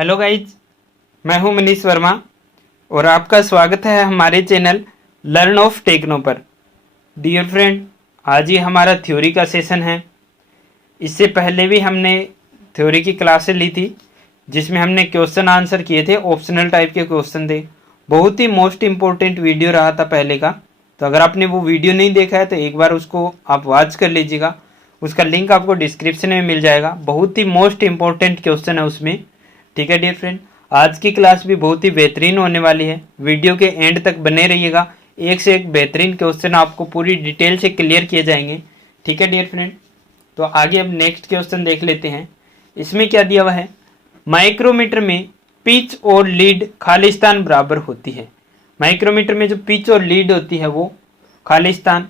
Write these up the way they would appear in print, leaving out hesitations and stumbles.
Hello guys, मैं हूं मनीष वर्मा और आपका स्वागत है हमारे चैनल लर्न ऑफ टेक्नो पर। डियर फ्रेंड, आज ही हमारा थ्योरी का सेशन है। इससे पहले भी हमने थ्योरी की क्लासें ली थी जिसमें हमने क्वेश्चन आंसर किए थे, ऑप्शनल टाइप के क्वेश्चन थे। बहुत ही मोस्ट इम्पोर्टेंट वीडियो रहा था पहले का। तो अगर आपने वो वीडियो नहीं देखा है तो एक बार उसको आप वॉच कर लीजिएगा। उसका लिंक आपको डिस्क्रिप्शन में मिल जाएगा। बहुत ही मोस्ट इम्पोर्टेंट क्वेश्चन है उसमें। ठीक है डियर फ्रेंड, आज की क्लास भी बहुत ही बेहतरीन होने वाली है। वीडियो के एंड तक बने रहिएगा। एक से एक बेहतरीन क्वेश्चन आपको पूरी डिटेल से क्लियर किए जाएंगे। ठीक है डियर फ्रेंड, तो आगे अब नेक्स्ट क्वेश्चन देख लेते हैं। इसमें क्या दिया हुआ है, माइक्रोमीटर में पिच और लीड खालिस्तान बराबर होती है। माइक्रोमीटर में जो पिच और लीड होती है वो खालिस्तान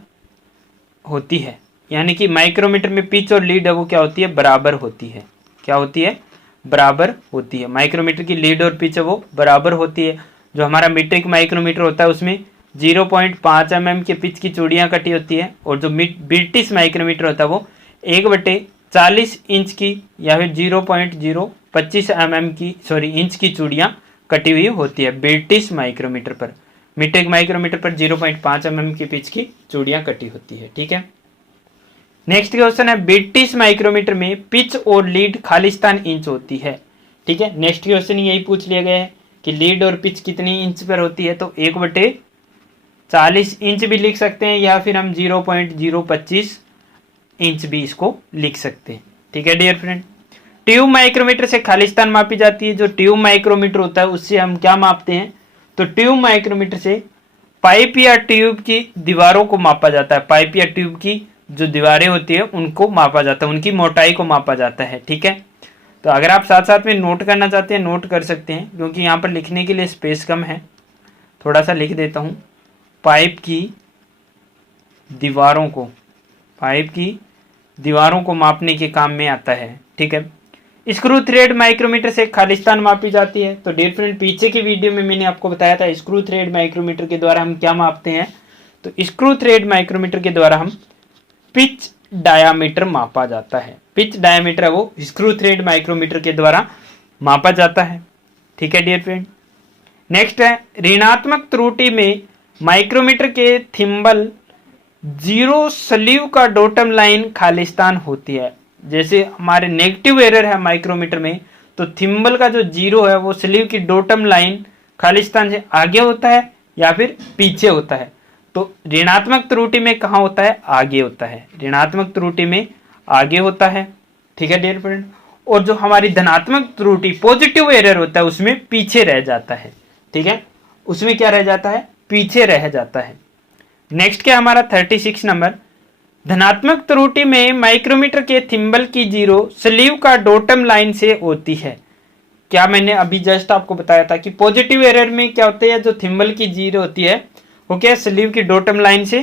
होती है, यानी कि माइक्रोमीटर में पिच और लीड है वो क्या होती है, बराबर होती है। क्या होती है, बराबर होती है। माइक्रोमीटर की लीड और पिच है वो बराबर होती है। जो हमारा मीट्रिक माइक्रोमीटर होता है उसमें 0.5 mm के पिच की चूड़ियाँ कटी होती है, और जो ब्रिटिश माइक्रोमीटर होता है वो 1/40 इंच की या फिर 0.025 mm की इंच की चूड़ियाँ कटी हुई होती है ब्रिटिश माइक्रोमीटर पर। मीट्रिक माइक्रोमीटर पर 0.5 mm की पिच की चूड़ियाँ कटी होती है। ठीक है, नेक्स्ट क्वेश्चन है, ब्रिटिश माइक्रोमीटर में पिच और लीड खालिस्तान इंच होती है। ठीक है, नेक्स्ट क्वेश्चन यही पूछ लिया गया है कि लीड और पिच कितनी इंच पर होती है, तो 1/40 इंच भी लिख सकते हैं या फिर हम 0.025 इंच भी इसको लिख सकते हैं। ठीक है डियर फ्रेंड, ट्यूब माइक्रोमीटर से खालिस्तान मापी जाती है। जो ट्यूब माइक्रोमीटर होता है उससे हम क्या मापते हैं, तो ट्यूब माइक्रोमीटर से पाइप या ट्यूब की दीवारों को मापा जाता है। पाइप या ट्यूब की जो दीवारें होती है उनको मापा जाता है, उनकी मोटाई को मापा जाता है। ठीक है, तो अगर आप साथ साथ में नोट करना चाहते हैं नोट कर सकते हैं, क्योंकि यहाँ पर लिखने के लिए स्पेस कम है। थोड़ा सा लिख देता हूँ, पाइप की दीवारों को, पाइप की दीवारों को मापने के काम में आता है। ठीक है, स्क्रू थ्रेड माइक्रोमीटर से खालिस्तान मापी जाती है। तो डियर फ्रेंड, पीछे की वीडियो में मैंने आपको बताया था स्क्रू थ्रेड माइक्रोमीटर के द्वारा हम क्या मापते हैं। तो स्क्रू थ्रेड माइक्रोमीटर के द्वारा हम पिच डायामीटर मापा जाता है। पिच डायामीटर है वो स्क्रू थ्रेड माइक्रोमीटर के द्वारा मापा जाता है। ठीक है डियर फ्रेंड, नेक्स्ट है, ऋणात्मक त्रुटि में माइक्रोमीटर के थिम्बल जीरो स्लीव का डोटम लाइन खालिस्तान होती है। जैसे हमारे नेगेटिव एरर है माइक्रोमीटर में, तो थिम्बल का जो जीरो है वो स्लीव की डोटम लाइन खालिस्तान से आगे होता है या फिर पीछे होता है। तो ऋणात्मक त्रुटि में कहाँ होता है, आगे होता है। ऋणात्मक त्रुटि में आगे होता है। ठीक है डियर फ्रेंड, और जो हमारी धनात्मक त्रुटि पॉजिटिव एरर होता है उसमें पीछे रह जाता है। ठीक है, उसमें क्या रह जाता है, पीछे रह जाता है। नेक्स्ट क्या हमारा 36 नंबर, धनात्मक त्रुटि में माइक्रोमीटर के थिम्बल की जीरो स्लीव का डोटम लाइन से होती है। क्या मैंने अभी जस्ट आपको बताया था कि पॉजिटिव एरर में क्या होता है, जो थिम्बल की जीरो होती है वो क्या स्लीव की डोटम लाइन से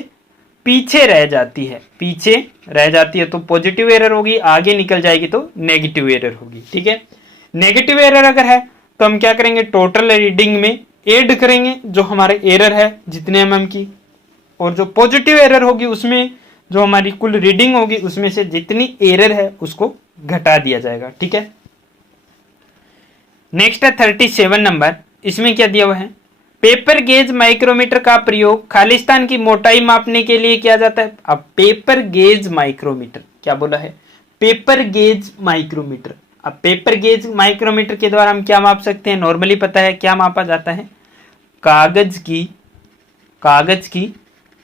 पीछे रह जाती है, पीछे रह जाती है। तो पॉजिटिव एरर होगी, आगे निकल जाएगी तो नेगेटिव एरर होगी। ठीक है, नेगेटिव एरर अगर है तो हम क्या करेंगे, टोटल रीडिंग में ऐड करेंगे जो हमारे एरर है जितने mm की, और जो पॉजिटिव एरर होगी उसमें जो हमारी कुल रीडिंग होगी उसमें से जितनी एरर है उसको घटा दिया जाएगा। ठीक है, नेक्स्ट है 37 नंबर, इसमें क्या दिया हुआ है, पेपर गेज माइक्रोमीटर का प्रयोग खालिस्तान की मोटाई मापने के लिए किया जाता है। अब पेपर गेज माइक्रोमीटर, क्या बोला है, पेपर गेज माइक्रोमीटर। अब पेपर गेज माइक्रोमीटर के द्वारा हम क्या माप सकते हैं, नॉर्मली पता है क्या मापा जाता है, कागज की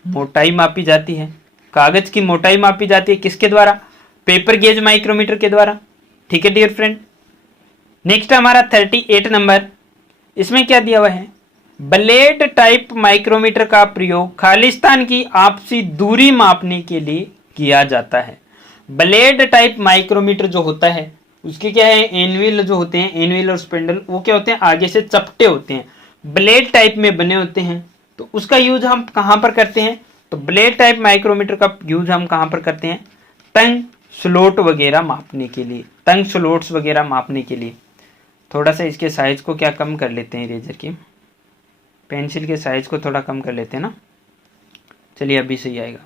मोटाई मापी जाती है। कागज की मोटाई मापी जाती है किसके द्वारा, पेपर गेज माइक्रोमीटर के द्वारा। ठीक है डियर फ्रेंड, नेक्स्ट हमारा 38 नंबर, इसमें क्या दिया हुआ है, ब्लेड टाइप माइक्रोमीटर का प्रयोग खालिस्तान की आपसी दूरी मापने के लिए किया जाता है। ब्लेड टाइप माइक्रोमीटर जो होता है उसके क्या है, एनविल जो होते हैं, एनविल और स्पिंडल वो क्या होते हैं, आगे से चपटे होते हैं, ब्लेड टाइप में बने होते हैं। तो उसका यूज हम कहां पर करते हैं, तो ब्लेड टाइप माइक्रोमीटर का यूज हम कहां पर करते हैं, टंग स्लोट वगैरह मापने के लिए, टंग स्लोट्स वगैरह मापने के लिए। थोड़ा सा इसके साइज को क्या कम कर लेते हैं, इरेजर की पेंसिल के साइज को थोड़ा कम कर लेते हैं ना। चलिए अभी सही आएगा।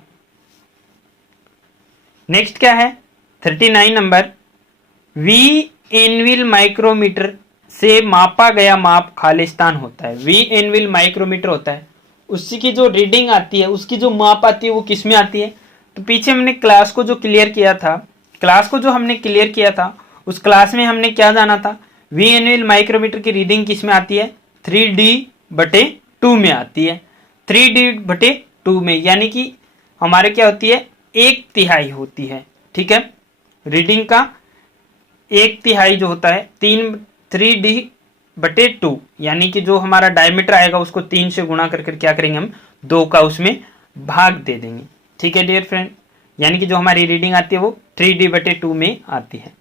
नेक्स्ट क्या है 39 नंबर, वी एनविल माइक्रोमीटर से मापा गया माप खालिस्तान होता है। वी एनविल माइक्रोमीटर होता है, उसकी की जो रीडिंग आती है, उसकी जो माप आती है वो किस में आती है? तो पीछे हमने क्लास को जो क्लियर किया था, क्लास को जो हमने क्लियर किया था उस क्लास में हमने क्या जाना था? वी एनविल माइक्रोमीटर की रीडिंग किस में आती है? 3D/2 में आती है। 3D/2 में, यानी कि हमारे क्या होती है? 1/3 होती है। ठीक है, रीडिंग का 1/3 जो होता है 3D/2, यानी कि जो हमारा डायमीटर आएगा उसको 3 से गुणा कर क्या करेंगे हम? 2 का उसमें भाग दे देंगे। ठीक है डियर फ्रेंड, यानी कि जो हमारी रीडिंग आती है वो 3D/2 में आती है।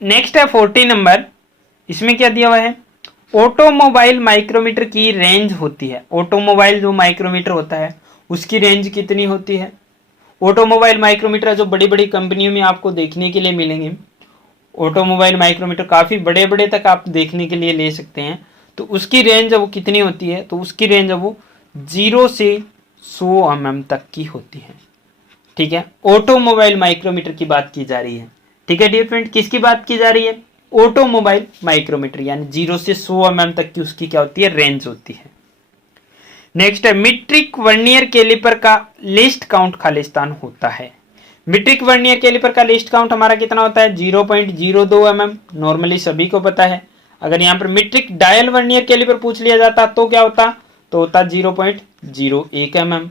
नेक्स्ट है 40 नंबर, इसमें क्या दिया हुआ है? ऑटोमोबाइल माइक्रोमीटर की रेंज होती है। ऑटोमोबाइल जो माइक्रोमीटर होता है उसकी रेंज कितनी होती है? ऑटोमोबाइल माइक्रोमीटर जो बड़ी बड़ी कंपनियों में आपको देखने के लिए मिलेंगे, ऑटोमोबाइल माइक्रोमीटर काफ़ी बड़े बड़े तक आप देखने के लिए ले सकते हैं। तो उसकी रेंज वो कितनी होती है? तो उसकी रेंज वो 0 से 100 mm तक की होती है। ठीक है, ऑटोमोबाइल माइक्रोमीटर की बात की जा रही है। ठीक है डियर फ्रेंड, किसकी बात की जा रही है? ऑटोमोबाइल माइक्रोमीटर, यानी 0 से 100 mm तक की उसकी क्या होती है? रेंज होती है। नेक्स्ट है मीट्रिक वर्नियर कैलिपर का लिस्ट काउंट खालिस्तान होता है। मीट्रिक वर्नियर कैलिपर का लिस्ट काउंट हमारा कितना होता है? 0.02 mm, नॉर्मली सभी को पता है। अगर यहाँ पर मीट्रिक डायल वर्नियर कैलिपर पूछ लिया जाता तो क्या होता? तो होता 0.01 mm।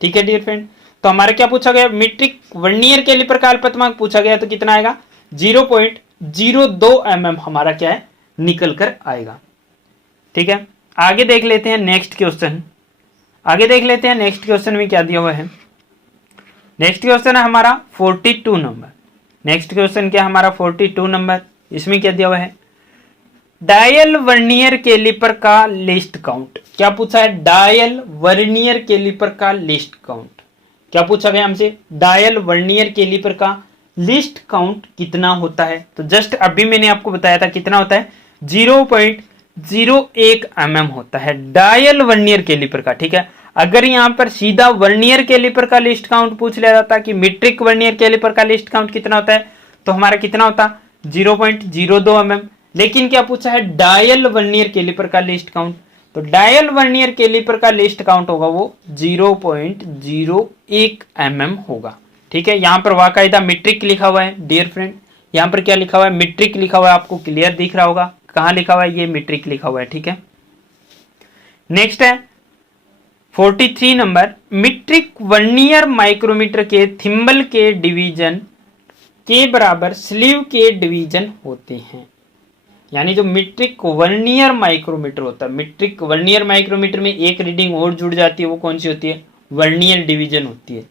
ठीक है डियर फ्रेंड, तो हमारे क्या पूछा गया? मीट्रिक वर्नियर कैलिपर का अल्पतमांक पूछा गया, तो कितना आएगा? 0.02 mm हमारा क्या है? निकल कर आएगा। ठीक है, आगे देख लेते हैं नेक्स्ट क्वेश्चन। आगे देख लेते हैं नेक्स्ट क्वेश्चन में क्या दिया हुआ है। नेक्स्ट क्वेश्चन है हमारा 42 नंबर। नेक्स्ट क्वेश्चन क्या हमारा? 42 नंबर, इसमें क्या दिया हुआ है? डायल वर्नियर कैलिपर का लिस्ट काउंट। क्या पूछा है? डायल वर्नियर कैलिपर का लिस्ट काउंट। क्या पूछा गया हमसे? डायल वर्नियर कैलिपर का लिस्ट काउंट कितना होता है? तो जस्ट अभी मैंने आपको बताया था कितना होता है? 0.01 mm होता है डायल वर्नियर कैलिपर का। ठीक है, अगर यहां पर सीधा वर्नियर कैलिपर का लिस्ट काउंट पूछ लिया जाता कि मीट्रिक वर्नियर कैलिपर का लिस्ट काउंट कितना होता है, तो हमारा कितना होता? 0.02 mm। लेकिन क्या पूछा है? डायल वर्नियर कैलिपर का लिस्ट काउंट। तो डायल वर्नियर कैलिपर का लिस्ट काउंट होगा वो 0.01 mm होगा। ठीक है, यहां पर वाकायदा मीट्रिक लिखा हुआ है डियर फ्रेंड, यहां पर क्या लिखा हुआ है? मीट्रिक लिखा हुआ है, आपको क्लियर दिख रहा होगा कहां लिखा हुआ है? ये मीट्रिक लिखा हुआ है। ठीक है, नेक्स्ट है 43 नंबर, मीट्रिक वर्नियर माइक्रोमीटर के थिम्बल के डिवीजन के बराबर स्लीव के डिवीजन होते हैं। यानी जो मीट्रिक वर्नियर माइक्रोमीटर होता है, मीट्रिक वर्नियर माइक्रोमीटर में एक रीडिंग और जुड़ जाती है, वो कौन सी होती है? वर्नियर डिवीजन होती है।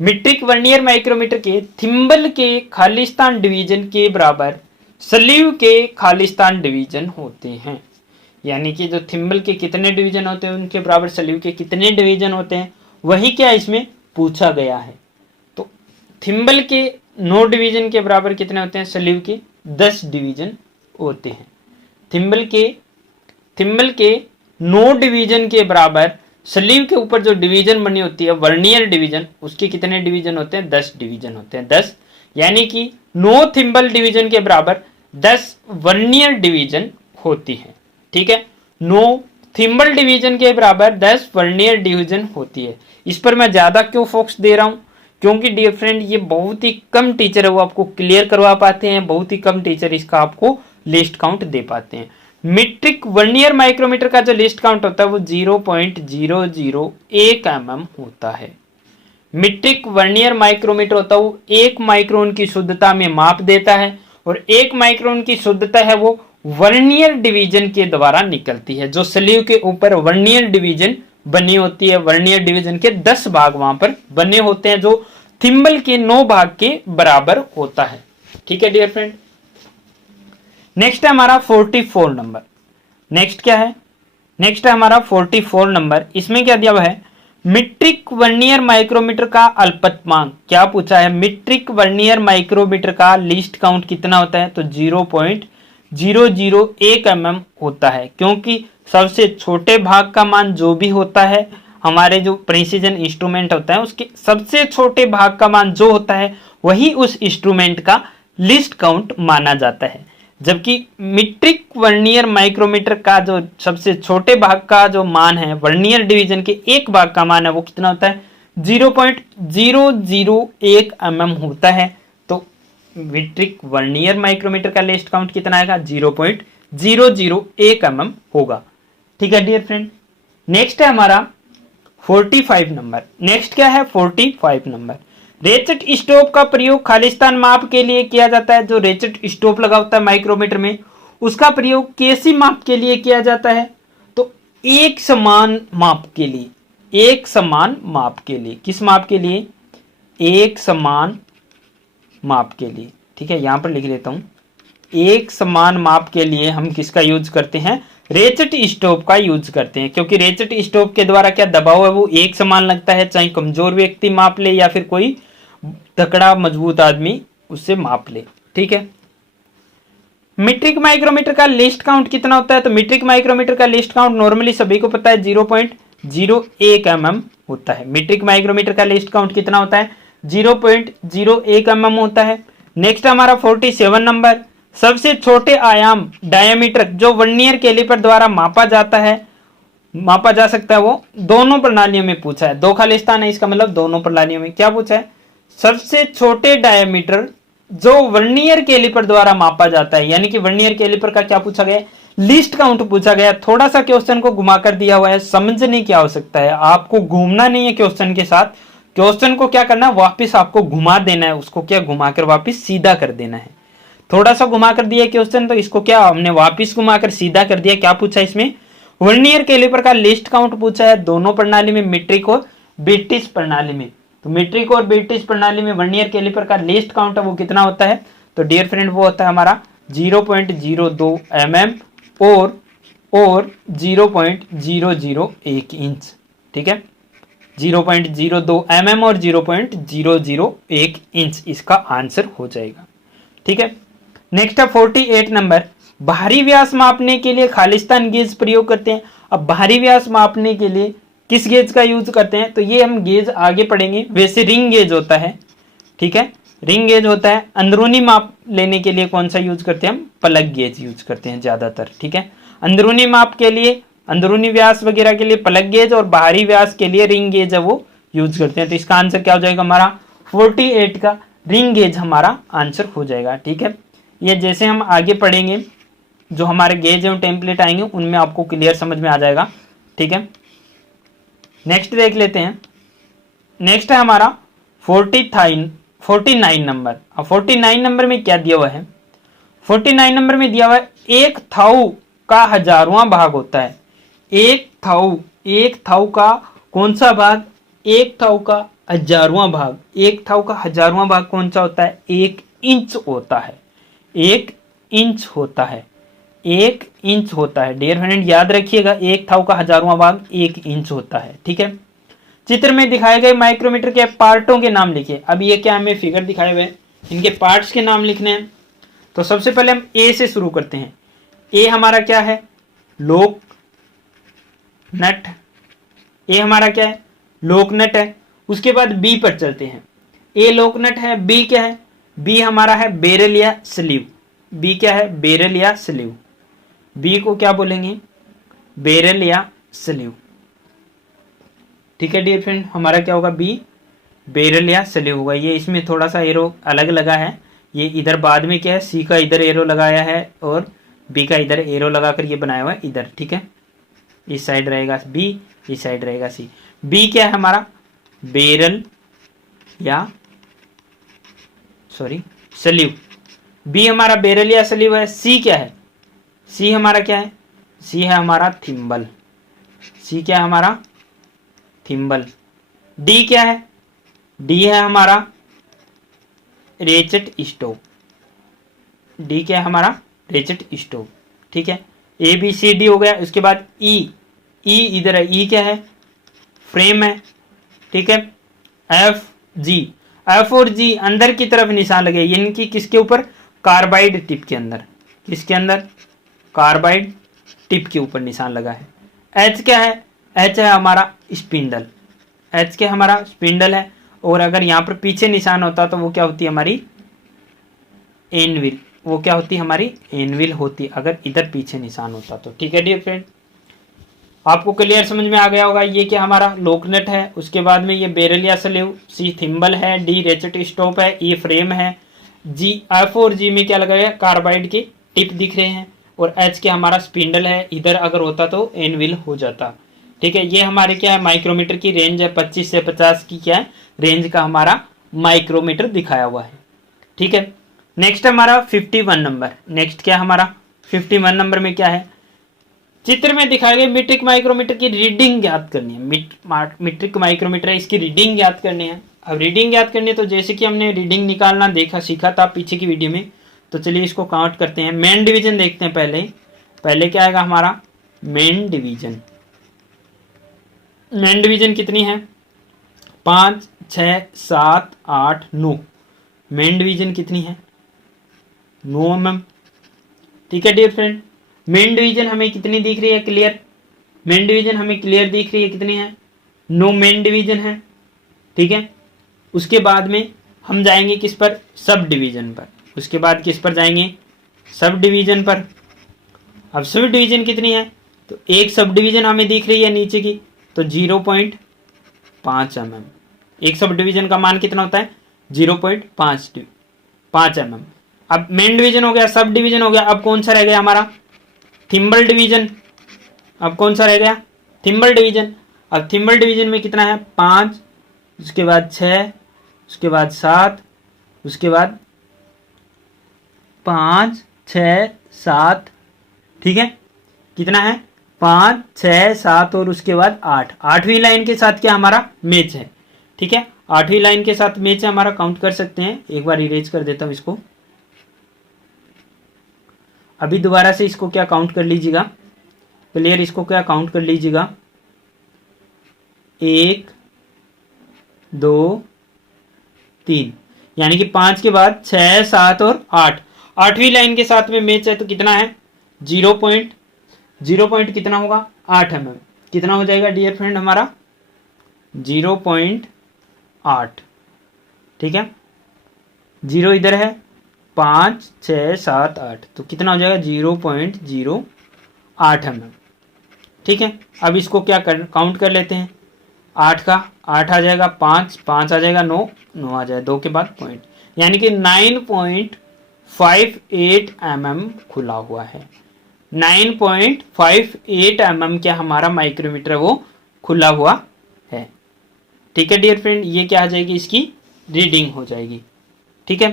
मीट्रिक वर्नियर माइक्रोमीटर के थिम्बल के खालिस्तान डिवीजन के बराबर स्लीव के खालिस्तान डिवीजन होते हैं। यानी कि जो थिम्बल के कितने डिवीजन होते हैं उनके बराबर स्लीव के कितने डिवीजन होते हैं, वही क्या इसमें पूछा गया है। तो थिम्बल के 9 डिवीजन के बराबर कितने होते हैं? स्लीव के 10 डिवीजन होते हैं। थिम्बल के 9 डिवीजन के बराबर स्लीव के ऊपर जो डिवीजन बनी होती है वर्नियर डिवीजन, उसके कितने डिवीजन होते हैं? 10 डिवीजन होते हैं। 10, यानी कि 9 थिम्बल डिवीजन के बराबर 10 वर्नियर डिवीजन होती है। ठीक है, 9 थिम्बल डिवीजन के बराबर 10 वर्नियर डिवीजन होती है। इस पर मैं ज्यादा क्यों फोकस दे रहा हूं? क्योंकि डियर फ्रेंड ये बहुत ही कम टीचर है वो आपको क्लियर करवा पाते हैं, बहुत ही कम टीचर इसका आपको लिस्ट काउंट दे पाते हैं। मीट्रिक वर्नियर माइक्रोमीटर का जो लिस्ट काउंट होता है वो 0.001 mm होता है। मीट्रिक वर्नियर माइक्रोमीटर होता है वो 1 माइक्रोन की शुद्धता में माप देता है, और 1 माइक्रोन की शुद्धता है वो वर्नियर डिवीजन के द्वारा निकलती है। जो स्लीव के ऊपर वर्नियर डिवीजन बनी होती है, वर्नियर डिवीजन के 10 भाग वहां पर बने होते हैं, जो थिम्बल के 9 भाग के बराबर होता है। ठीक है डियर फ्रेंड, नेक्स्ट है हमारा 44 नंबर। नेक्स्ट क्या है? नेक्स्ट है हमारा 44 नंबर। इसमें क्या दिया हुआ है? मीट्रिक वर्नियर माइक्रोमीटर का अल्पतमांक। क्या पूछा है? मीट्रिक वर्नियर माइक्रोमीटर का लिस्ट काउंट कितना होता है? तो 0.001 mm होता है, क्योंकि सबसे छोटे भाग का मान जो भी होता है, हमारे जो प्रिसीजन इंस्ट्रूमेंट होता है उसके सबसे छोटे भाग का मान जो होता है वही उस इंस्ट्रूमेंट का लिस्ट काउंट माना जाता है। जबकि मीट्रिक वर्नियर माइक्रोमीटर का जो सबसे छोटे भाग का जो मान है, वर्नियर डिवीजन के एक भाग का मान है, वो कितना होता है 0.001 mm होता है। तो मीट्रिक वर्नियर माइक्रोमीटर का लेस्ट काउंट कितना आएगा 0.001 mm होगा। ठीक है डियर फ्रेंड। नेक्स्ट है हमारा 45 नंबर। नेक्स्ट क्या है 45 नंबर। रेचेट स्टोव का प्रयोग खालिस्तान माप के लिए किया जाता है। जो रेचेट स्टोव लगा होता है माइक्रोमीटर में, उसका प्रयोग कैसी माप के लिए किया जाता है, तो एक समान माप के लिए, एक समान माप के लिए। किस माप के लिए, एक समान माप के लिए। ठीक है, यहां पर लिख लेता हूं, एक समान माप के लिए हम किसका यूज करते हैं, रेचेट स्टोव का यूज करते हैं। क्योंकि रेचेट स्टोव के द्वारा क्या दबाव है वो एक समान लगता है, चाहे कमजोर व्यक्ति माप ले या फिर कोई तकड़ा मजबूत आदमी उससे माप ले। ठीक है। मीट्रिक माइक्रोमीटर का लिस्ट काउंट कितना होता है, तो मीट्रिक माइक्रोमीटर का लिस्ट काउंट नॉर्मली सभी को पता है 0.01 mm होता है। मीट्रिक माइक्रोमीटर का लिस्ट काउंट कितना होता है 0.01 mm होता है। नेक्स्ट हमारा 47 नंबर। सबसे छोटे आयाम डायमीटर जो वर्नियर कैलिपर द्वारा मापा जाता है, मापा जा सकता है, वो दोनों प्रणालियों में पूछा है। दो खालिस्तान है, इसका मतलब दोनों प्रणालियों में। क्या पूछा है, सबसे छोटे डायमीटर जो वर्नियर कैलिपर द्वारा मापा जाता है, यानी कि वर्नियर कैलिपर का क्या पूछा गया, लिस्ट काउंट पूछा गया। थोड़ा सा क्वेश्चन को घुमाकर दिया हुआ है, समझने की आवश्यकता है, आपको घूमना नहीं है क्वेश्चन के साथ। क्वेश्चन को क्या करना है, वापिस आपको घुमा देना है, उसको क्या घुमाकर वापिस सीधा कर देना है। थोड़ा सा घुमाकर दिया क्वेश्चन, तो इसको क्या हमने वापिस घुमाकर सीधा कर दिया। क्या पूछा इसमें, वर्नियर कैलिपर का लिस्ट काउंट पूछा है दोनों प्रणाली में, मीट्रिक और ब्रिटिश प्रणाली में। तो मीट्रिक और ब्रिटिश प्रणाली में वर्नियर कैलिपर का लिस्ट काउंट है वो कितना होता है, तो डियर फ्रेंड वो होता है हमारा 0.02 mm और 0.001 इंच। ठीक है, 0.02 mm और 0.001 इंच इसका आंसर हो जाएगा। ठीक है। नेक्स्ट है 48 नंबर। बाहरी व्यास मापने के लिए खालिस्तान गेज प्रयोग करते हैं। अब बाहरी व्यास मापने के लिए किस गेज का यूज करते हैं, तो ये हम गेज आगे पढ़ेंगे। वैसे रिंग गेज होता है। ठीक है, रिंग गेज होता है। अंदरूनी माप लेने के लिए कौन सा यूज करते हैं, हम प्लग गेज यूज करते हैं ज्यादातर। ठीक है, अंदरूनी माप के लिए, अंदरूनी व्यास वगैरह के लिए प्लग गेज और बाहरी व्यास के लिए रिंग गेज है वो यूज करते हैं। तो इसका आंसर क्या हो जाएगा हमारा 48 का रिंग गेज हमारा आंसर हो जाएगा। ठीक है, ये जैसे हम आगे पढ़ेंगे जो हमारे गेज एवं टेम्पलेट आएंगे उनमें आपको क्लियर समझ में आ जाएगा। ठीक है, नेक्स्ट देख लेते हैं। नेक्स्ट है हमारा 49 नंबर। अब 49 नंबर में क्या दिया हुआ है, 49 नंबर में दिया हुआ है एक थाऊ का हजारवां भाग होता है। एक थाऊ का कौन सा भाग, एक थाऊ का हजारवां भाग। एक थाऊ का हजारवां भाग कौन सा होता है, 1 इंच होता है। 1 इंच होता है, 1 इंच होता है। डियर फ्रेंड याद रखिएगा, एक थाऊ का हजारवां भाग 1 इंच होता है। ठीक है, चित्र में दिखाए गए माइक्रोमीटर के पार्टों के नाम लिखिए। अब ये क्या हमें फिगर दिखाए हुए हैं, इनके पार्ट्स के नाम लिखने हैं। तो सबसे पहले हम ए से शुरू करते हैं। ए हमारा क्या है, लोक नट। ए हमारा क्या है, लोक नट है। उसके बाद बी पर चलते हैं। ए लोक नट है, बी क्या है, बी हमारा है बेरल या स्लीव। बी क्या है, बेरल या स्लीव। बी को क्या बोलेंगे, बेरल या स्लीव। ठीक है डियर फ्रेंड, हमारा क्या होगा, बी बेरल या स्लीव होगा। ये इसमें थोड़ा सा एरो अलग लगा है, ये इधर बाद में क्या है, सी का इधर एरो लगाया है और बी का इधर एरो लगाकर ये बनाया हुआ है इधर। ठीक है, इस साइड रहेगा बी, इस साइड रहेगा सी। बी क्या है हमारा, बेरल या स्लीव। बी हमारा बेरल या स्लीव है। सी क्या है, सी हमारा क्या है, सी है हमारा थिम्बल। सी क्या है हमारा, थिम्बल। डी क्या है, डी है हमारा रेचेट स्टोव। डी क्या है हमारा, रेचेट स्टोव। ठीक है, ए बी सी डी हो गया। उसके बाद ई, ई इधर है, ई क्या है, फ्रेम है। ठीक है, एफ जी, एफ और जी अंदर की तरफ निशान लगे, इनकी किसके ऊपर, कार्बाइड टिप के अंदर। किसके अंदर, कार्बाइड टिप के ऊपर निशान लगा है। एच क्या है, एच है हमारा स्पिंडल। एच क्या हमारा स्पिंडल है। और अगर यहां पर पीछे निशान होता तो वो क्या होती है हमारी एनविल। वो क्या होती हमारी एनविल होती, अगर इधर पीछे निशान होता तो। ठीक है डियर फ्रेंड, आपको क्लियर समझ में आ गया होगा। ये क्या हमारा लोकनट है, उसके बाद में ये बेरल या स्लीव, सी थिम्बल है, डी रेचेट स्टॉप है, ई फ्रेम है, जी एफ और जी में क्या लगा है कार्बाइड के टिप दिख रहे हैं, और एच के हमारा स्पिंडल है, इधर अगर होता तो एनविल हो जाता। ठीक है, ये हमारे क्या है माइक्रोमीटर की रेंज है, 25 से 50 की क्या है रेंज का हमारा माइक्रोमीटर दिखाया हुआ है। ठीक है, नेक्स्ट हमारा 51 नंबर। नेक्स्ट क्या हमारा 51 नंबर में क्या है, चित्र में दिखाए गए मीट्रिक माइक्रोमीटर की रीडिंग ज्ञात करनी है। मीट्रिक माइक्रोमीटर है, इसकी रीडिंग ज्ञात करनी है। अब रीडिंग ज्ञात करनी है तो जैसे कि हमने रीडिंग निकालना देखा सीखा था पीछे की वीडियो में, तो चलिए इसको काउंट करते हैं। मेन डिवीजन देखते हैं पहले क्या आएगा हमारा मेन डिवीजन। मेन डिवीजन कितनी है 5 6 7 8 9। मेन डिवीजन कितनी है 9 mm। ठीक है डियर फ्रेंड, मेन डिवीजन हमें कितनी दिख रही है क्लियर, मेन डिवीजन हमें क्लियर दिख रही है कितनी है 9 मेन डिवीजन है। ठीक है, उसके बाद में हम जाएंगे किस पर सब डिवीजन पर, उसके बाद किस पर जाएंगे सब डिवीजन पर। अब सब डिवीजन कितनी है, तो एक सब डिवीजन हमें दिख रही है नीचे की, तो 0.5 mm। एक सब डिवीजन का मान कितना होता है 0.5 mm। अब मेन डिवीजन हो गया, सब डिवीजन हो गया, अब कौन सा रह गया हमारा थिम्बल डिवीजन। अब कौन सा रह गया थिम्बल डिवीजन। अब थिम्बल डिवीजन में कितना है 5, उसके बाद 6, उसके बाद 7, उसके बाद 5 6 7। ठीक है, कितना है 5 6 7 और उसके बाद 8। 8वीं लाइन के साथ क्या हमारा मैच है। ठीक है, 8वीं लाइन के साथ मैच है हमारा, काउंट कर सकते हैं। एक बार इरेज कर देता हूं इसको, अभी दोबारा से इसको क्या काउंट कर लीजिएगा क्लियर, इसको क्या काउंट कर लीजिएगा 1 2 3, यानी कि 5 के बाद 6 7 और 8। 8वीं लाइन के साथ में मैच है तो कितना है 0 पॉइंट कितना होगा 8 mm। कितना हो जाएगा डियर फ्रेंड हमारा 0.8। ठीक है, 0 इधर है 5 6 7 8, तो कितना हो जाएगा 0.08 mm। ठीक है, अब इसको क्या काउंट कर लेते हैं 8 का 8 आ जाएगा 5 5 आ जाएगा 9 9 आ जाएगा 2 के बाद पॉइंट, यानी कि 9.58 mm खुला हुआ है। 9.58 mm क्या हमारा माइक्रोमीटर वो खुला हुआ है। ठीक है डियर फ्रेंड, ये क्या आ जाएगी इसकी रीडिंग हो जाएगी। ठीक है,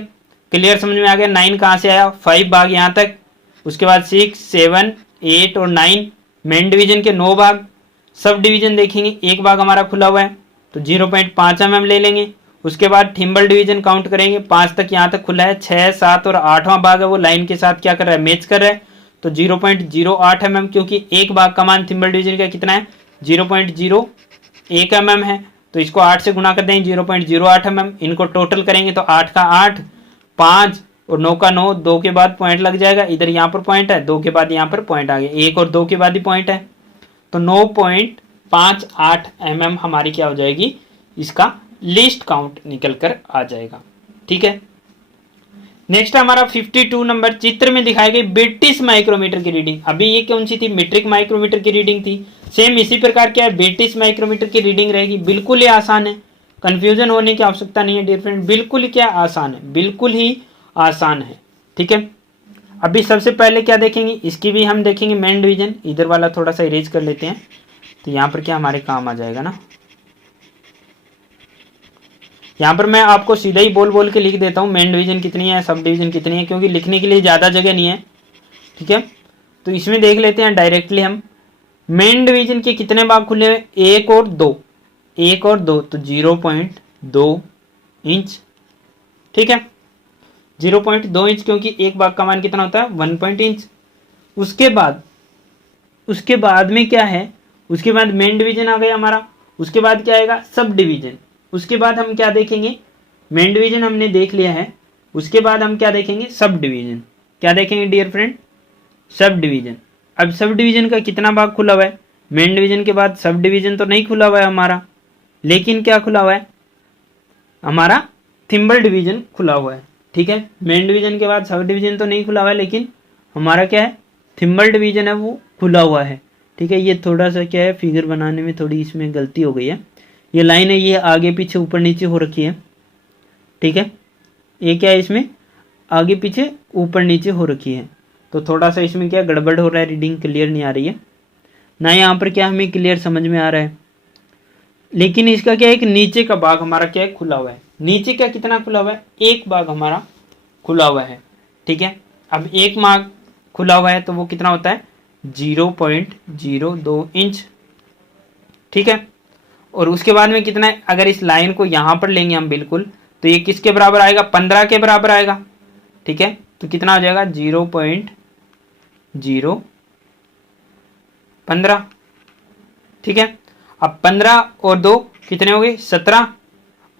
क्लियर समझ में आ गया। 9 कहाँ से आया 5 भाग यहाँ तक, उसके बाद 6 7 8 और 9 मेन डिवीजन के 9 भाग। सब डिवीजन देखेंगे एक भाग हमारा खुला हुआ है तो 0.5 mm ले लेंगे। उसके बाद थिम्बल डिवीजन काउंट करेंगे 5 तक यहाँ तक खुला है, 6 7 और 8वां भाग है वो लाइन के साथ क्या कर रहा है मैच कर रहा है, तो 0.08 mm, क्योंकि एक भाग का मान थिम्बल डिवीजन का कितना है 0.01 mm है, तो इसको 8 से गुणा कर देंगे 0.08 mm। इनको टोटल करेंगे तो 8 का 8 5 और 9 का 9, 2 के बाद पॉइंट लग जाएगा, इधर यहाँ पर पॉइंट है 2 के बाद यहाँ पर पॉइंट आ गया, 1 और 2 के बाद ही पॉइंट है, तो 9.58 mm हमारी क्या हो जाएगी इसका लिस्ट काउंट निकल कर आ जाएगा। ठीक है, नेक्स्ट हमारा 52 नंबर। चित्र में दिखाई गई ब्रिटिश माइक्रोमीटर की रीडिंग। अभी ये कौन सी थी मीट्रिक माइक्रोमीटर की रीडिंग थी, सेम इसी प्रकार क्या है ब्रिटिश माइक्रोमीटर की रीडिंग रहेगी। बिल्कुल ही आसान है, कंफ्यूजन होने की आवश्यकता नहीं है डियर फ्रेंड, बिल्कुल ही क्या आसान है, बिल्कुल ही आसान है। ठीक है, अभी सबसे पहले क्या देखेंगे इसकी भी हम देखेंगे मेन डिवीजन। इधर वाला थोड़ा सा इरेज कर लेते हैं तो यहाँ पर क्या हमारे काम आ जाएगा ना, यहाँ पर मैं आपको सीधा ही बोल बोल के लिख देता हूँ मेन डिवीजन कितनी है सब डिवीजन कितनी है, क्योंकि लिखने के लिए ज़्यादा जगह नहीं है। ठीक है, तो इसमें देख लेते हैं डायरेक्टली हम मेन डिवीजन के कितने भाग खुले हुए 1 और 2, 1 और 2 तो 0.2 इंच। ठीक है, 0.2 इंच, क्योंकि एक भाग का मान कितना होता है 1 इंच। उसके बाद में क्या है, उसके बाद मेन डिवीजन आ गया हमारा, उसके बाद क्या आएगा सब डिवीजन। उसके बाद हम क्या देखेंगे मेन डिवीजन हमने देख लिया है, उसके बाद हम क्या देखेंगे सब डिवीजन। क्या देखेंगे डियर फ्रेंड सब डिवीजन। अब सब डिवीजन का कितना भाग खुला हुआ है, मेन डिवीजन के बाद सब डिवीजन तो नहीं खुला हुआ है हमारा, लेकिन क्या खुला हुआ है हमारा थिम्बल डिवीजन खुला हुआ है। ठीक है। मेन डिवीजन के बाद सब डिवीजन तो नहीं खुला हुआ है, लेकिन हमारा क्या है, थिम्बल डिवीजन है वो खुला हुआ है। ठीक है, ये थोड़ा सा क्या है, फिगर बनाने में थोड़ी इसमें गलती हो गई है। ये लाइन है, ये आगे पीछे ऊपर नीचे हो रखी है। ठीक है, ये क्या है, इसमें आगे पीछे ऊपर नीचे हो रखी है, तो थोड़ा सा इसमें क्या गड़बड़ हो रहा है, रीडिंग क्लियर नहीं आ रही है ना। यहाँ पर क्या हमें क्लियर समझ में आ रहा है, लेकिन इसका क्या है, एक नीचे का भाग हमारा क्या है, खुला हुआ है। नीचे का कितना खुला हुआ है, एक भाग हमारा खुला हुआ है। ठीक है, अब एक भाग खुला हुआ है तो वो कितना होता है, 0.02 इंच। ठीक है, और उसके बाद में कितना है, अगर इस लाइन को यहां पर लेंगे हम बिल्कुल, तो ये किसके बराबर आएगा, 15 के बराबर आएगा। ठीक है, तो कितना हो जाएगा, 0.015। ठीक है, अब 15 और 2 कितने हो गए, 17,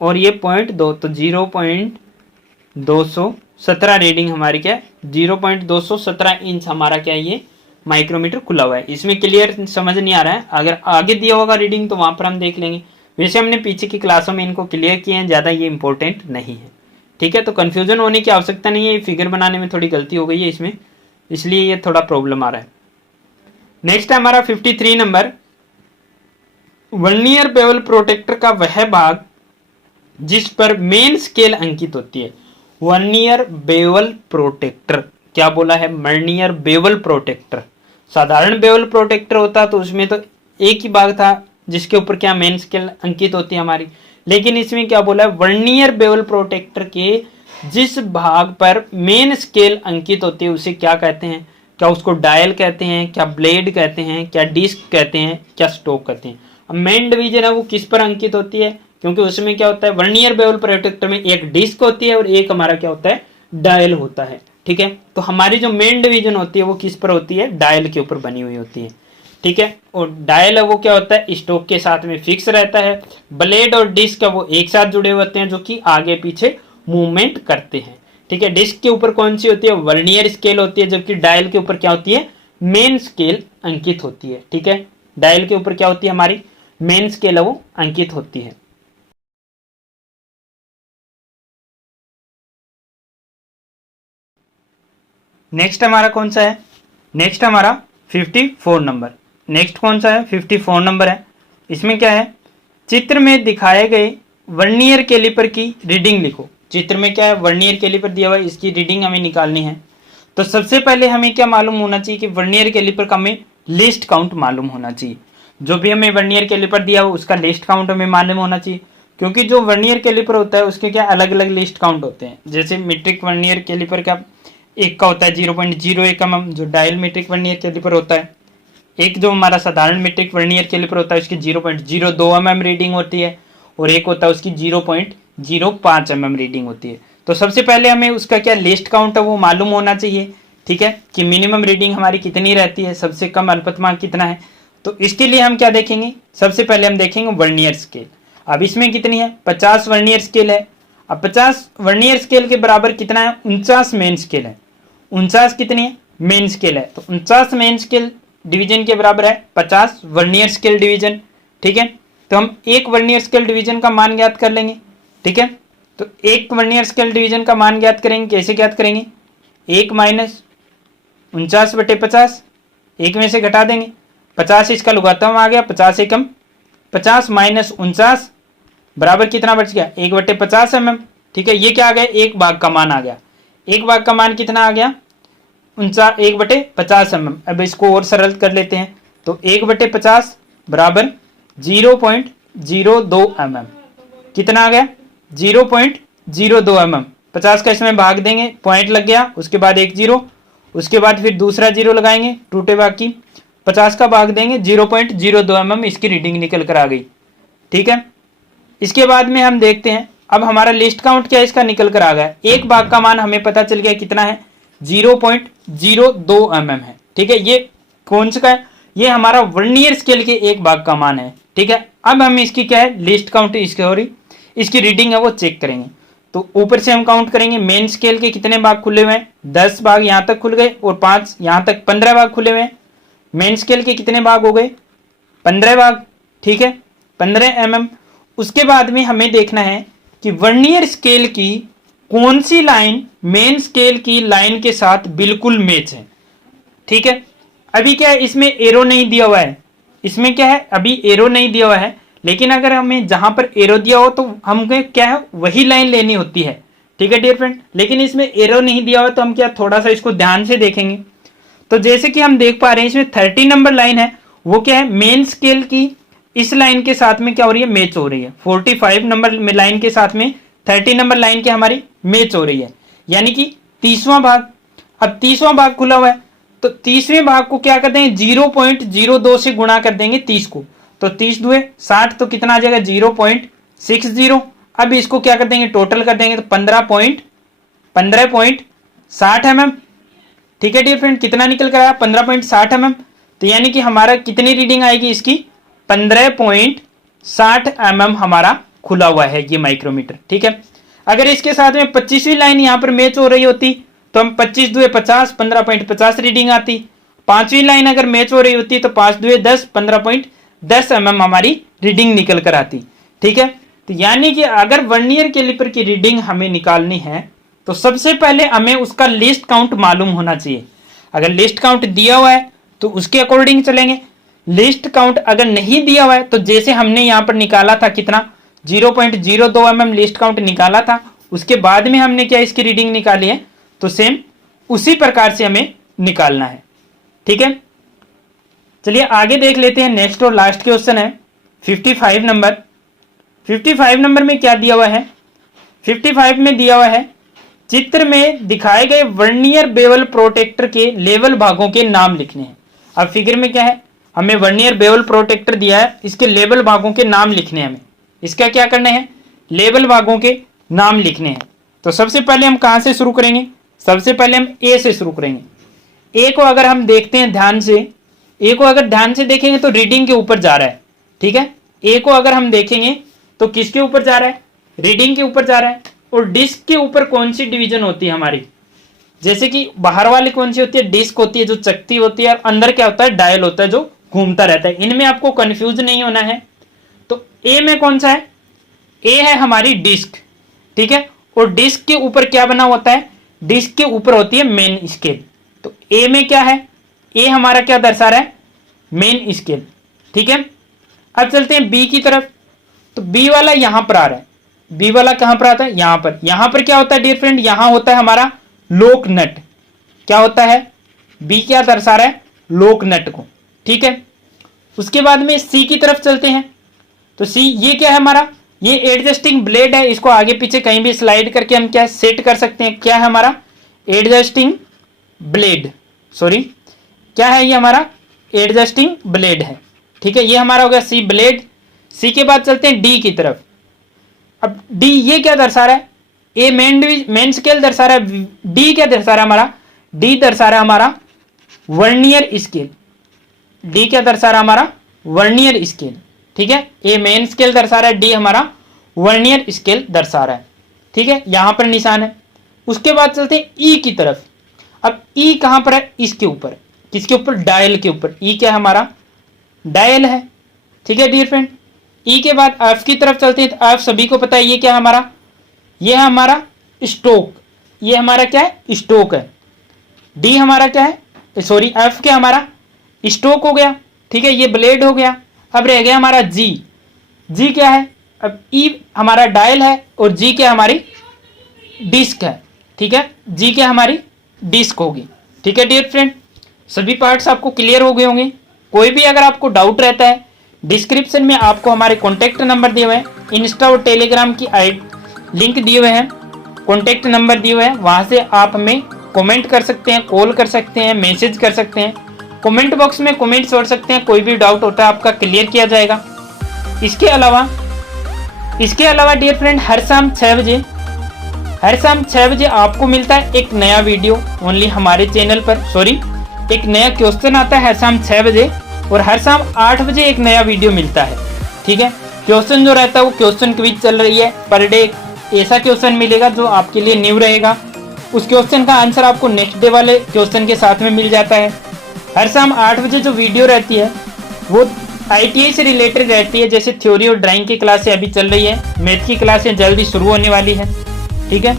और ये 0.2, तो 0.217 रीडिंग हमारी क्या है, 0.217 इंच हमारा क्या है, ये माइक्रोमीटर खुला हुआ है। इसमें क्लियर समझ नहीं आ रहा है, अगर आगे दिया होगा रीडिंग तो वहां पर हम देख लेंगे। वैसे हमने पीछे की क्लासों में इनको क्लियर किए हैं, ज़्यादा ये इंपॉर्टेंट नहीं है। ठीक है, तो कन्फ्यूजन होने की आवश्यकता नहीं है, फिगर बनाने में थोड़ी गलती हो गई है इसमें, इसलिए ये थोड़ा प्रॉब्लम आ रहा है। नेक्स्ट है हमारा 53 नंबर, वर्नियर बेवल प्रोटेक्टर का वह भाग जिस पर मेन स्केल अंकित होती है। वर्नियर बेवल प्रोटेक्टर, क्या बोला है, वर्नियर बेवल प्रोटेक्टर। साधारण बेवल प्रोटेक्टर होता तो उसमें तो एक ही भाग था जिसके ऊपर क्या मेन स्केल अंकित होती है हमारी, लेकिन इसमें क्या बोला है, वर्नियर बेवल प्रोटेक्टर के जिस भाग पर मेन स्केल अंकित होती है उसे क्या कहते हैं, क्या उसको डायल कहते हैं, क्या ब्लेड कहते हैं, क्या डिस्क कहते हैं, क्या स्टोक कहते हैं। अब मेन डिवीजन है वो किस पर अंकित होती है, क्योंकि उसमें क्या होता है, वर्नियर बेवल प्रोटेक्टर में एक डिस्क होती है और एक हमारा क्या होता है, डायल होता है। ठीक है, तो हमारी जो मेन डिवीजन होती है वो किस पर होती है, डायल के ऊपर बनी हुई होती है। ठीक है, और डायल है वो क्या होता है, स्टोक के साथ में फिक्स रहता है। ब्लेड और डिस्क है वो एक साथ जुड़े होते हैं, जो कि आगे पीछे मूवमेंट करते हैं। ठीक है, डिस्क के ऊपर कौन सी होती है, वर्नियर स्केल होती है, जबकि डायल के ऊपर क्या होती है, मेन स्केल अंकित होती है। ठीक है, डायल के ऊपर क्या होती है, हमारी मेन स्केल है वो अंकित होती है। नेक्स्ट हमारा कौन सा है, नेक्स्ट हमारा 54 नंबर। नेक्स्ट कौन सा है, 54 नंबर है। इसमें क्या है, चित्र में दिखाए गए वर्नियर कैलिपर की रीडिंग लिखो। चित्र में क्या है, वर्नियर कैलिपर दिया हुआ है, इसकी रीडिंग हमें निकालनी है। तो सबसे पहले हमें क्या मालूम होना चाहिए कि वर्नियर कैलिपर का हमें लिस्ट काउंट मालूम होना चाहिए। जो भी हमें वर्नियर कैलिपर दिया हो उसका लिस्ट काउंट हमें मालूम होना चाहिए, क्योंकि जो वर्नियर कैलिपर होता है उसके क्या अलग अलग लिस्ट काउंट होते हैं। जैसे मीट्रिक वर्नियर कैलिपर का एक का होता है 0.01 mm, जो डायल मीट्रिक वर्नियर कैलिपर होता है। एक जो हमारा साधारण मीट्रिक वर्नियर कैलिपर होता है उसकी 0.02 mm रीडिंग होती है, और एक होता है उसकी 0.05 mm रीडिंग होती है। तो सबसे पहले हमें उसका क्या लिस्ट काउंट है वो मालूम होना चाहिए। ठीक है, कि मिनिमम रीडिंग हमारी कितनी रहती है, सबसे कम अल्पतमांक कितना है। तो इसके लिए हम क्या देखेंगे, सबसे पहले हम देखेंगे वर्नियर स्केल। अब इसमें कितनी है, 50 वर्नियर स्केल है। अब 50 वर्नियर स्केल के बराबर कितना है, 49 मेन स्केल है। 49 कितनी है, मेन स्केल है, तो 49 मेन स्केल डिवीजन के बराबर है 50 वर्नियर स्केल डिवीजन। ठीक है, तो हम एक वर्नियर स्केल डिवीजन का मान ज्ञात कर लेंगे। ठीक है, तो एक वर्नियर स्केल डिवीजन का मान ज्ञात करेंगे, कैसे ज्ञात करेंगे, 1 माइनस 49/50, एक में से घटा देंगे, 50 इसका लघुत्तम आ गया, 50 एकम 50 माइनस 49 बराबर कितना बच गया, 1/50 mm। ठीक है, ये क्या आ गया, एक भाग का मान आ गया। एक भाग का मान कितना आ गया, 1/50 mm। अब इसको और सरल कर लेते हैं, तो 1/50 बराबर 0.02 mm। कितना आ गया, 0.02 mm। 50 का इसमें भाग देंगे, पॉइंट लग गया, उसके बाद एक जीरो, उसके बाद फिर दूसरा जीरो लगाएंगे, टूटे भाग की 50 का भाग देंगे, 0.02 mm इसकी रीडिंग निकल कर आ गई। ठीक है, इसके बाद में हम देखते हैं, अब हमारा लिस्ट काउंट क्या इसका निकल कर आ गया। एक भाग का मान हमें पता चल गया कितना है, 0.02 mm है। ठीक है, ये कौन सा है, ये हमारा वर्नियर स्केल के एक भाग का मान है। ठीक है, अब हम इसकी क्या है, लिस्ट काउंट इसकी रीडिंग है वो चेक करेंगे। तो ऊपर से हम काउंट करेंगे, मेन स्केल के कितने भाग खुले हुए हैं, 10 भाग यहां तक खुल गए, और 5 यहां तक 15 भाग खुले हुए हैं। मेन स्केल के कितने भाग हो गए, 15 भाग। ठीक है, 15 mm। उसके बाद में हमें देखना है कि वर्नियर स्केल की कौन सी लाइन मेन स्केल की लाइन के साथ बिल्कुल मैच है। ठीक है, अभी क्या है, इसमें एरो नहीं दिया हुआ है, इसमें क्या है अभी एरो नहीं दिया हुआ है, लेकिन अगर हमें जहां पर एरो दिया हो तो हमें क्या है वही लाइन लेनी होती है। ठीक है डियर फ्रेंड, लेकिन इसमें एरो नहीं दिया हुआ तो हम क्या थोड़ा सा इसको ध्यान से देखेंगे। तो जैसे कि हम देख पा रहे हैं इसमें 30 नंबर लाइन है, वो क्या है मेन स्केल की इस लाइन के साथ में क्या हो रही है, मैच हो रही है। 45 नंबर लाइन के साथ में 30 नंबर लाइन की हमारी मैच हो रही है, यानी कि 30वां भाग। अब 30वां भाग खुला हुआ है तो 30वें भाग को क्या कर देंगे 0.02 से गुणा कर देंगे 30 को, तो 30 दुए 60, तो कितना आ जाएगा 0.60। अब इसको क्या कर देंगे टोटल कर देंगे तो 15.60 mm। ठीक है डियर फ्रेंड, कितना निकल कर आया 15.60 mm। तो यानी कि हमारा कितनी रीडिंग आएगी इसकी 15.60 mm हमारा खुला हुआ है ये माइक्रोमीटर। ठीक है, अगर इसके साथ में 25वीं लाइन यहां पर मैच हो रही होती तो हम 25 दुए 50 15.50 रीडिंग आती। 5वीं लाइन अगर मैच हो रही होती तो 5 दुए 10 15.10 mm हमारी रीडिंग निकल कर आती। ठीक है, तो यानी कि अगर वर्नियर कैलिपर की रीडिंग हमें निकालनी है तो सबसे पहले हमें उसका लिस्ट काउंट मालूम होना चाहिए। अगर लिस्ट काउंट दिया हुआ है तो उसके अकॉर्डिंग चलेंगे, लिस्ट काउंट अगर नहीं दिया हुआ है तो जैसे हमने यहां पर निकाला था कितना 0.02 mm लिस्ट काउंट निकाला था, उसके बाद में हमने क्या इसकी रीडिंग निकाली है, तो सेम उसी प्रकार से हमें निकालना है। ठीक है, चलिए आगे देख लेते हैं। नेक्स्ट और लास्ट क्वेश्चन है 55 नंबर। 55 नंबर में क्या दिया हुआ है, 55 में दिया हुआ है चित्र में दिखाए गए वर्नियर बेवल प्रोटेक्टर के लेवल भागों के नाम लिखने हैं। अब फिगर में क्या है, हमें वर्नियर बेवल प्रोटेक्टर दिया है, इसके लेवल भागों के नाम लिखने हैं। हमें इसका क्या करना है, लेवल भागों के नाम लिखने हैं। तो सबसे पहले हम कहां से शुरू करेंगे, सबसे पहले हम ए से शुरू करेंगे। ए को अगर हम देखते हैं ध्यान से, ए को अगर ध्यान से देखेंगे तो रीडिंग के ऊपर जा रहा है। ठीक है, ए को अगर हम देखेंगे तो किसके ऊपर जा रहा है, रीडिंग के ऊपर जा रहा है। और डिस्क के ऊपर कौन सी डिवीजन होती है हमारी, जैसे कि बाहर वाली कौन सी होती है, डिस्क होती है जो चकती होती है, और अंदर क्या होता है डायल होता है जो घूमता रहता है। इनमें आपको कंफ्यूज नहीं होना है। तो ए में कौन सा है, ए है हमारी डिस्क। ठीक है, और डिस्क के ऊपर क्या बना होता है, डिस्क के ऊपर होती है मेन स्केल। तो ए में क्या है, ए हमारा क्या दर्शा रहा है, मेन स्केल। ठीक है, अब चलते हैं बी की तरफ। तो बी वाला यहां पर आ रहा है, बी वाला कहां पर आता है, यहां पर। यहां पर क्या होता है डियर फ्रेंड, यहां होता है हमारा लोक नट। क्या होता है, बी क्या दर्शा रहा है, लोक नट को। ठीक है, उसके बाद में सी की तरफ चलते हैं। तो सी ये क्या है हमारा, ये एडजस्टिंग ब्लेड है, इसको आगे पीछे कहीं भी स्लाइड करके हम क्या सेट कर सकते हैं। क्या है हमारा एडजस्टिंग ब्लेड, सॉरी क्या है ये हमारा एडजस्टिंग ब्लेड है। ठीक है, ये हमारा हो गया सी ब्लेड। सी के बाद चलते हैं डी की तरफ। अब डी ये क्या दर्शा रहा है, ए मेन स्केल दर्शा रहा है, डी क्या दर्शा रहा है हमारा, डी दर्शा रहा है हमारा वर्नियर स्केल। डी क्या दर्शा रहा है हमारा वर्नियर स्केल। ठीक है, ए मेन स्केल दर्शा रहा है, डी हमारा वर्नियर स्केल दर्शा रहा है। ठीक है, यहां पर निशान है। उसके बाद चलते हैं ई की तरफ। अब ई कहां पर है, इसके ऊपर, किसके ऊपर, डायल के ऊपर। ई क्या है हमारा डायल है। ठीक है डियर फ्रेंड, ई के बाद एफ की तरफ चलते हैं। तो एफ सभी को पता है ये क्या है हमारा, ये है हमारा स्टोक। ये हमारा क्या है, स्टोक है। डी हमारा क्या है, सॉरी एफ क्या हमारा स्टोक हो गया। ठीक है, ये ब्लेड हो गया। अब रह गया हमारा जी। जी क्या है, अब ई हमारा डायल है और जी क्या हमारी डिस्क है। ठीक है, जी क्या हमारी डिस्क होगी। ठीक है डियर फ्रेंड, सभी पार्ट्स आपको क्लियर हो गए होंगे। कोई भी अगर आपको डाउट रहता है, डिस्क्रिप्शन में आपको हमारे कॉन्टैक्ट नंबर दिए हुए हैं, इंस्टा और टेलीग्राम की लिंक दिए हुए हैं, कॉन्टैक्ट नंबर दिए हुए हैं, वहां से आप हमें कमेंट कर सकते हैं, कॉल कर सकते हैं, मैसेज कर सकते हैं, कमेंट बॉक्स में कमेंट छोड़ सकते हैं। कोई भी डाउट होता है आपका क्लियर किया जाएगा। इसके अलावा डियर फ्रेंड हर शाम 6 बजे आपको मिलता है एक नया वीडियो ओनली हमारे चैनल पर। सॉरी, एक नया क्वेश्चन आता है हर शाम 6 बजे, और हर शाम 8 बजे एक नया वीडियो मिलता है। ठीक है, क्वेश्चन जो रहता है वो क्वेश्चन क्विज चल रही है, पर डे ऐसा क्वेश्चन मिलेगा जो आपके लिए न्यू रहेगा। उस क्वेश्चन का आंसर आपको नेक्स्ट डे वाले क्वेश्चन के साथ में मिल जाता है। हर शाम 8 बजे जो वीडियो रहती है वो ITI से रिलेटेड रहती है, जैसे थ्योरी और ड्राइंग की क्लासें अभी चल रही है, मैथ की क्लासें जल्दी शुरू होने वाली है। ठीक है,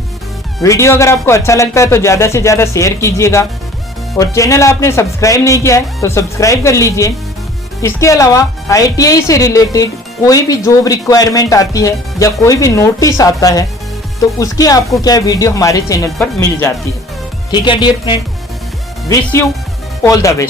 वीडियो अगर आपको अच्छा लगता है तो ज़्यादा से ज़्यादा शेयर कीजिएगा, और चैनल आपने सब्सक्राइब नहीं किया है तो सब्सक्राइब कर लीजिए। इसके अलावा ITI से रिलेटेड कोई भी जॉब रिक्वायरमेंट आती है या कोई भी नोटिस आता है तो उसकी आपको क्या वीडियो हमारे चैनल पर मिल जाती है। ठीक है dear friend, wish you all the best.